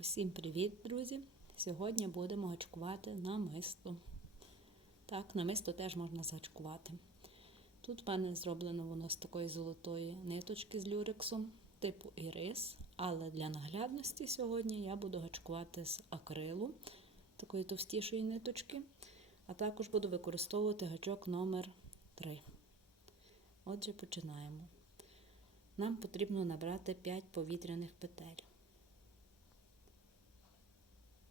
Усім привіт, друзі! Сьогодні будемо гачкувати намисто. Так, намисто теж можна згачкувати. Тут в мене зроблено воно з такої золотої ниточки з люрексом, типу ірис, але для наглядності сьогодні я буду гачкувати з акрилу, такої товстішої ниточки, а також буду використовувати гачок номер 3 Отже, починаємо. Нам потрібно набрати 5 повітряних петель.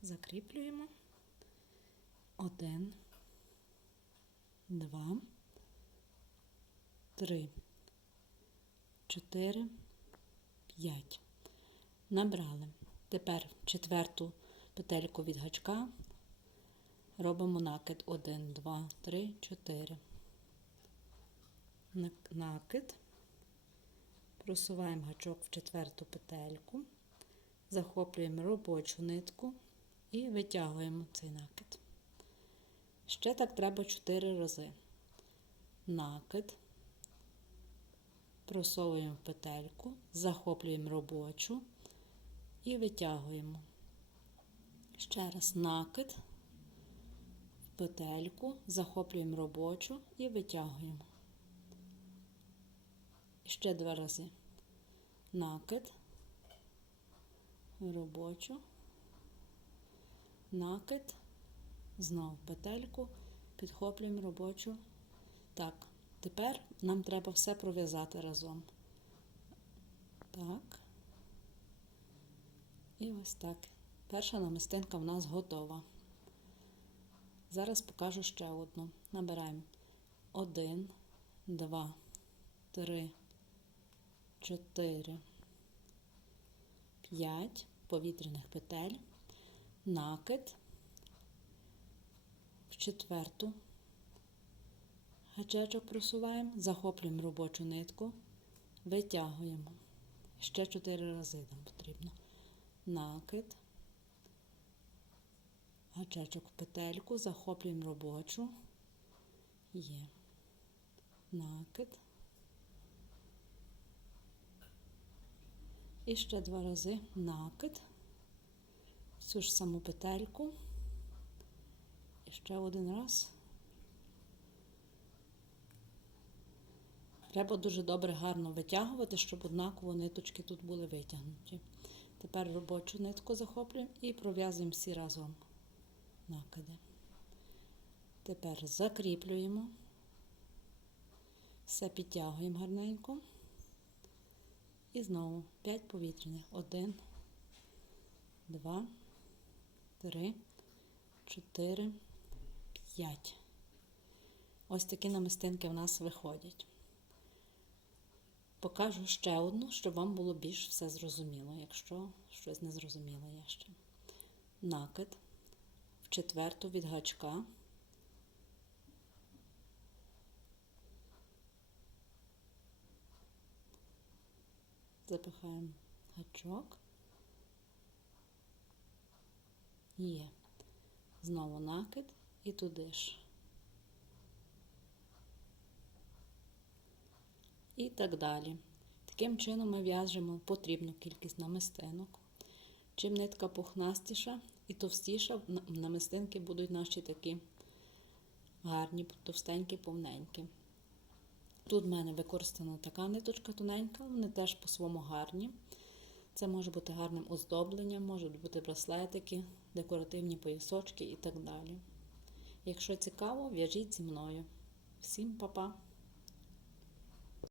Закріплюємо. Один, два, три, чотири, п'ять. Набрали. Тепер четверту петельку від гачка робимо накид. Один, два, три, чотири. Накид. Просуваємо гачок в четверту петельку, захоплюємо робочу нитку і витягуємо цей накид. Ще так треба 4 рази. Накид, просовуємо в петельку, захоплюємо робочу і витягуємо. Ще раз накид, петельку, захоплюємо робочу і витягуємо. І ще два рази. Накид, робочу накид, знову петельку, підхоплюємо робочу. Так, тепер нам треба все пров'язати разом. Так. І ось так. Перша намистинка в нас готова. Зараз покажу ще одну. Набираємо 1, 2, 3, 4, 5 повітряних петель накид в четверту гачечок просуваємо, захоплюємо робочу нитку, витягуємо. Ще 4 рази нам потрібно. Накид, гачечок в петельку, захоплюємо робочу, є. Накид. І ще два рази накид цю ж саму петельку. І ще один раз. Треба дуже добре гарно витягувати, щоб однаково ниточки тут були витягнуті. Тепер робочу нитку захоплюємо і пров'язуємо всі разом накиди. Тепер закріплюємо, все підтягуємо гарненько. І знову 5 повітряних. 1, 2, три, чотири, п'ять. Ось такі намистинки в нас виходять. Покажу ще одну, щоб вам було більш все зрозуміло, якщо щось не зрозуміло є ще. Накид в четверту від гачка. Запихаємо гачок. Є. Знову накид і туди ж. І так далі. Таким чином ми в'яжемо потрібну кількість намистинок. Чим нитка пухнастіша і товстіша, намистинки будуть наші такі гарні, товстенькі, повненькі. Тут в мене використана така ниточка тоненька, вони теж по-своєму гарні. Це може бути гарним оздобленням, можуть бути браслетики, декоративні поясочки і так далі. Якщо цікаво, в'яжіть зі мною. Всім па-па!